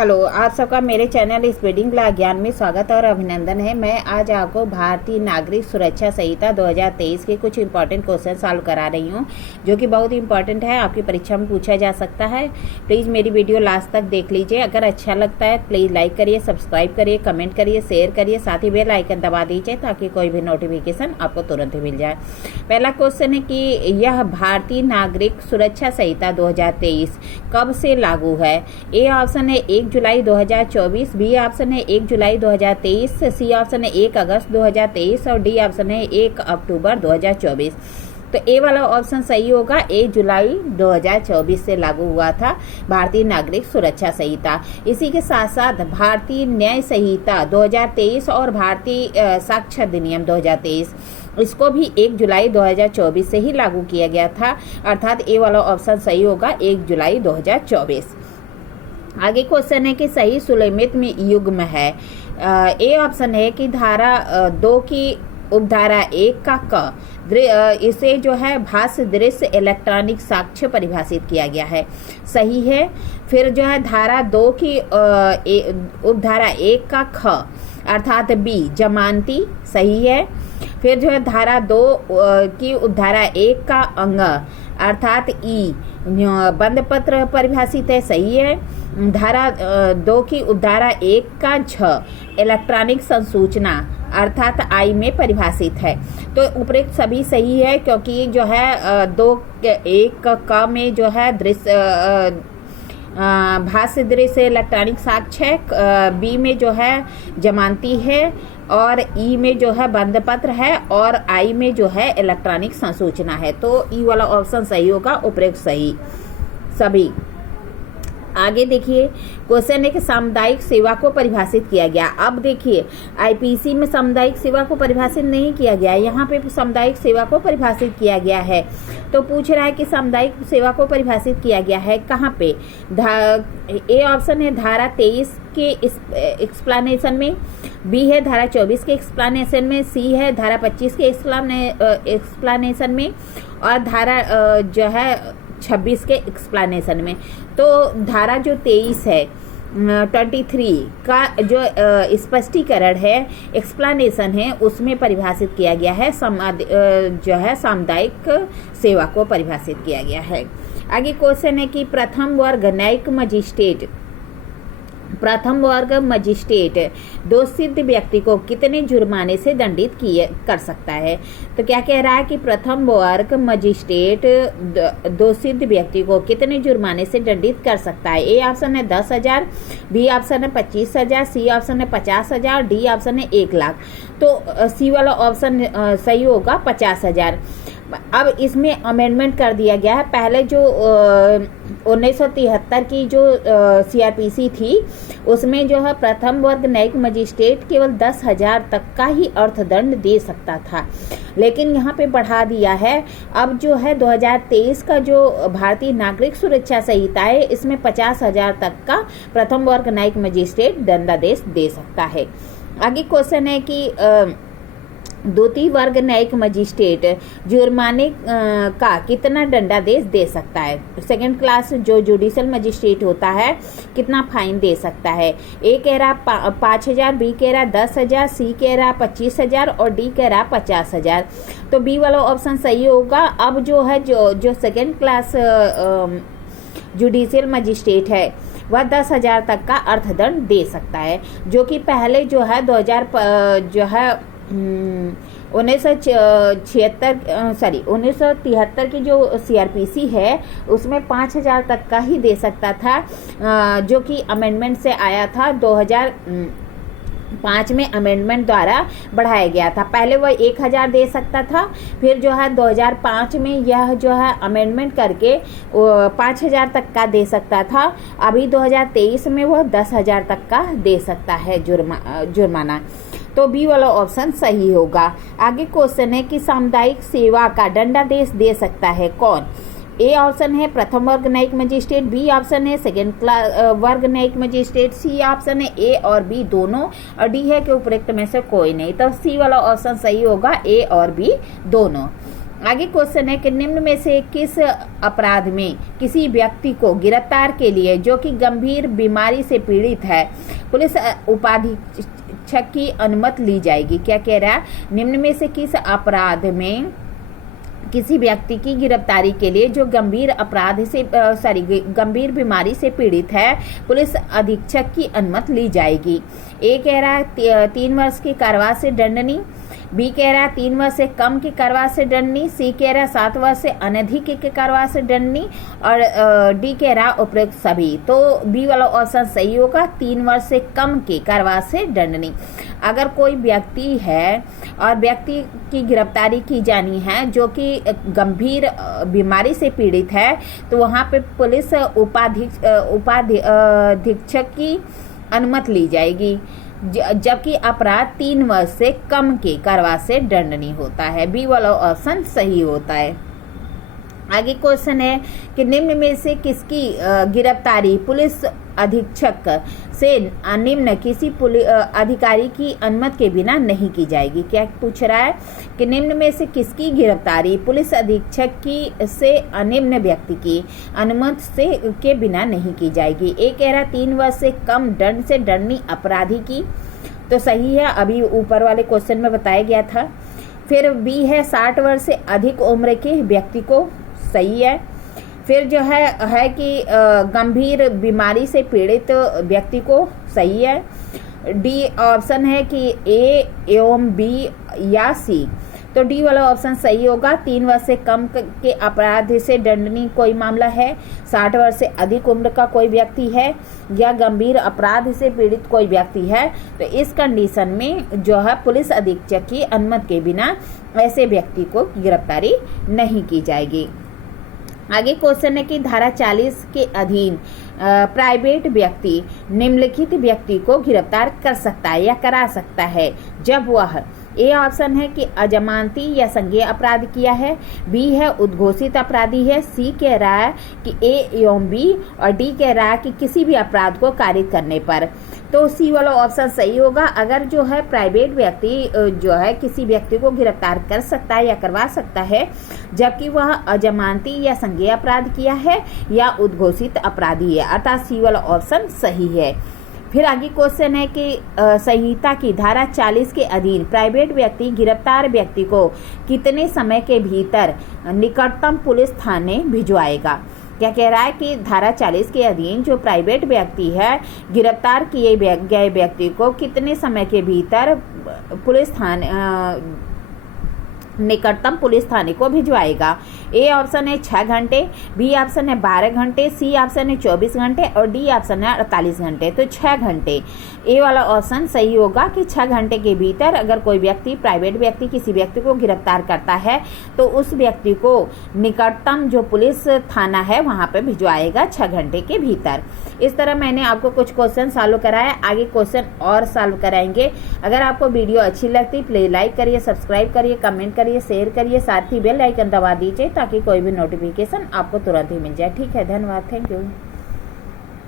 Hello, आप सबका मेरे चैनल स्पीडिंग ज्ञान में स्वागत और अभिनंदन है। मैं आज आपको भारतीय नागरिक सुरक्षा संहिता 2023 के कुछ इंपॉर्टेंट क्वेश्चन सॉल्व करा रही हूँ, जो कि बहुत इंपॉर्टेंट है, आपकी परीक्षा में पूछा जा सकता है। प्लीज़ मेरी वीडियो लास्ट तक देख लीजिए। अगर अच्छा लगता है प्लीज़ लाइक करिए, सब्सक्राइब करिए, कमेंट करिए, शेयर करिए, साथ ही बेल आइकन दबा दीजिए ताकि कोई भी नोटिफिकेशन आपको तुरंत ही मिल जाए। पहला क्वेश्चन है कि यह भारतीय नागरिक सुरक्षा संहिता 2023 कब से लागू है? ए ऑप्शन है 1 जुलाई 2024, बी ऑप्शन है 1 जुलाई 2023, सी ऑप्शन है 1 अगस्त 2023 और डी ऑप्शन है 1 अक्टूबर 2024। तो ए वाला ऑप्शन सही होगा। 1 जुलाई 2024 से लागू हुआ था भारतीय नागरिक सुरक्षा संहिता। इसी के साथ साथ भारतीय न्याय संहिता 2023 और भारतीय साक्ष्य अधिनियम 2023 इसको भी 1 जुलाई 2024 से ही लागू किया गया था, अर्थात ए वाला ऑप्शन सही होगा 1 जुलाई 2024। आगे क्वेश्चन है कि सही सुलेमित में युग्म है। ए ऑप्शन है कि धारा 2 की उपधारा 1 का क इसे जो है भाष्य दृश्य इलेक्ट्रॉनिक साक्ष्य परिभाषित किया गया है, सही है। फिर जो है धारा 2 की उपधारा 1 का ख अर्थात बी जमानती, सही है। फिर जो है धारा 2 की उपधारा 1 का अंग अर्थात ई बंद पत्र परिभाषित है, सही है। धारा 2 की उपधारा 1 का झ इलेक्ट्रॉनिक संसूचना अर्थात आई में परिभाषित है। तो उपरोक्त सभी सही है, क्योंकि जो है 2(1) क में जो है दृश्य भाष्य दृश्य इलेक्ट्रॉनिक साक्ष्य है, बी में जो है जमानती है और ई में जो है बंद पत्र है और आई में जो है इलेक्ट्रॉनिक संसूचना है। तो ई वाला ऑप्शन सही होगा, उपरोक्त सही सभी। आगे देखिए क्वेश्चन है कि सामुदायिक सेवा को परिभाषित किया गया। अब देखिए आईपीसी में सामुदायिक सेवा को परिभाषित नहीं किया गया, यहाँ पे सामुदायिक सेवा को परिभाषित किया गया है। तो पूछ रहा है कि सामुदायिक सेवा को परिभाषित किया गया है कहाँ पे? ए ऑप्शन है धारा 23 के एक्सप्लेनेशन में, बी है धारा 24 के एक्सप्लेनेशन में, सी है धारा 25 के एक्सप्लेनेशन में और धारा जो है 26 के एक्सप्लेनेशन में। तो धारा जो 23 है 23 का जो स्पष्टीकरण है, एक्सप्लेनेशन है, उसमें परिभाषित किया गया है जो है सामुदायिक सेवा को परिभाषित किया गया है। आगे क्वेश्चन है कि प्रथम वर्ग मजिस्ट्रेट दोषित व्यक्ति को कितने जुर्माने से दंडित कर सकता है? तो क्या कह रहा है कि प्रथम वर्ग मजिस्ट्रेट दोषित व्यक्ति को कितने जुर्माने से दंडित कर सकता है? ए ऑप्शन है 10,000, बी ऑप्शन है 25,000, सी ऑप्शन है 50,000, डी ऑप्शन है 1 लाख। तो सी वाला ऑप्शन सही होगा 50,000। अब इसमें अमेंडमेंट कर दिया गया है। पहले जो 1973 की जो सीआरपीसी थी उसमें जो है प्रथम वर्ग न्यायिक मजिस्ट्रेट केवल 10,000 तक का ही अर्थदंड दे सकता था, लेकिन यहाँ पे बढ़ा दिया है। अब जो है 2023 का जो भारतीय नागरिक सुरक्षा संहिता है इसमें 50,000 तक का प्रथम वर्ग न्यायिक मजिस्ट्रेट दंडादेश दे सकता है। आगे क्वेश्चन है कि द्वितीय वर्ग न्यायिक मजिस्ट्रेट जुर्माने का कितना दंडादेश दे सकता है? सेकंड क्लास जो जुडिशियल मजिस्ट्रेट होता है कितना फाइन दे सकता है? ए कह रहा 5,000, बी कह रहा 10,000, सी कह रहा 25,000 और डी कह रहा 50,000। तो बी वाला ऑप्शन सही होगा। अब जो है जो सेकंड क्लास जुडिशियल मजिस्ट्रेट है वह 10,000 तक का अर्थदंड दे सकता है, जो कि पहले जो है 1973 की जो सीआरपीसी है उसमें 5,000 तक का ही दे सकता था, जो कि अमेंडमेंट से आया था 2005 में अमेंडमेंट द्वारा बढ़ाया गया था। पहले वह 1,000 दे सकता था, फिर जो है 2005 में यह जो है अमेंडमेंट करके 5,000 तक का दे सकता था। अभी 2023 में वह 10,000 तक का दे सकता है जुर्माना। तो बी वाला ऑप्शन सही होगा। आगे क्वेश्चन है कि सामुदायिक सेवा का दंडादेश दे सकता है कौन? ए ऑप्शन है प्रथम वर्ग न्यायिक मजिस्ट्रेट, बी ऑप्शन है सेकंड क्लास वर्ग न्यायिक मजिस्ट्रेट, सी ऑप्शन है ए और बी दोनों और डी है कि उपरोक्त में से कोई नहीं। तो सी वाला ऑप्शन सही होगा, ए और बी दोनों। आगे क्वेश्चन है कि निम्न में से किस अपराध में किसी व्यक्ति को गिरफ्तार के लिए जो कि गंभीर बीमारी से पीड़ित है पुलिस उपाधीक्षक की अनुमति ली जाएगी। क्या कह रहा है, निम्न में से किस अपराध में किसी व्यक्ति की गिरफ्तारी के लिए जो गंभीर अपराध से गंभीर बीमारी से पीड़ित है पुलिस अधीक्षक की अनुमति ली जाएगी। ए कह रहा है 3 वर्ष की कारावास से दंडनीय, बी कह रहा है 3 वर्ष से कम की कारावास से दंडनीय, सी कह रहा है 7 वर्ष से अनधिक की कारावास से दंडनीय और डी कह रहा है उपरोक्त सभी। तो बी वाला ऑप्शन सही होगा, 3 वर्ष से कम की कारावास से दंडनीय। अगर कोई व्यक्ति है और व्यक्ति की गिरफ्तारी की जानी है जो कि गंभीर बीमारी से पीड़ित है तो वहाँ पे पुलिस उपाधीक्षक की अनुमति ली जाएगी, जबकि अपराध 3 वर्ष से कम के कारावास से दंडनीय होता है। बी वाला ऑप्शन सही होता है। आगे क्वेश्चन है कि निम्न में से किसकी गिरफ्तारी पुलिस अधीक्षक से निम्न किसी अधिकारी की अनुमति के बिना नहीं की जाएगी। क्या पूछ रहा है कि निम्न में से किसकी गिरफ्तारी पुलिस अधीक्षक की से निम्न व्यक्ति की अनुमति से के बिना नहीं की जाएगी। ए कह रहा 3 वर्ष से कम दंड से दंडनीय अपराधी की, तो सही है, अभी ऊपर वाले क्वेश्चन में बताया गया था। फिर बी है 60 वर्ष से अधिक उम्र के व्यक्ति को, सही है। फिर जो है कि गंभीर बीमारी से पीड़ित व्यक्ति को, सही है। डी ऑप्शन है कि ए एवं बी या सी, तो डी वाला ऑप्शन सही होगा। 3 वर्ष से कम के अपराध से दंडनीय कोई मामला है, 60 वर्ष से अधिक उम्र का कोई व्यक्ति है या गंभीर अपराध से पीड़ित कोई व्यक्ति है, तो इस कंडीशन में जो है पुलिस अधीक्षक की अनुमति के बिना ऐसे व्यक्ति को गिरफ्तारी नहीं की जाएगी। आगे क्वेश्चन है कि धारा 40 के अधीन प्राइवेट व्यक्ति निम्नलिखित व्यक्ति को गिरफ्तार कर सकता है या करा सकता है जब वह, ए ऑप्शन है कि अजमानती या संज्ञेय अपराध किया है, बी है उद्घोषित अपराधी है, सी कह रहा है कि ए एवं बी और डी कह रहा है कि किसी भी अपराध को कारित करने पर। तो सी वाला ऑप्शन सही होगा। अगर जो है प्राइवेट व्यक्ति जो है किसी व्यक्ति को गिरफ्तार कर सकता है या करवा सकता है जबकि वह अजमानती या संज्ञेय अपराध किया है या उद्घोषित अपराधी है, अर्थात सी वाला ऑप्शन सही है। फिर आगे क्वेश्चन है कि संहिता की धारा 40 के अधीन प्राइवेट व्यक्ति गिरफ्तार व्यक्ति को कितने समय के भीतर निकटतम पुलिस थाने भिजवाएगा। क्या कह रहा है कि धारा 40 के अधीन जो प्राइवेट व्यक्ति है गिरफ्तार किए गए व्यक्ति को कितने समय के भीतर पुलिस थाने निकटतम पुलिस थाने को भिजवाएगा। ए ऑप्शन है 6 घंटे, बी ऑप्शन है 12 घंटे, सी ऑप्शन है 24 घंटे और डी ऑप्शन है 48 घंटे। तो 6 घंटे ए वाला ऑप्शन सही होगा कि 6 घंटे के भीतर अगर कोई व्यक्ति प्राइवेट व्यक्ति किसी व्यक्ति को गिरफ्तार करता है तो उस व्यक्ति को निकटतम जो पुलिस थाना है वहां पे भिजवाएगा 6 घंटे के भीतर। इस तरह मैंने आपको कुछ क्वेश्चन सॉल्व कराया, आगे क्वेश्चन और सॉल्व कराएंगे। अगर आपको वीडियो अच्छी लगती प्लीज लाइक करिए, सब्सक्राइब करिए, कमेंट करिए, शेयर करिए, साथ ही बेल आइकन दबा दीजिए ताकि कोई भी नोटिफिकेशन आपको तुरंत ही मिल जाए। ठीक है, धन्यवाद, थैंक यू।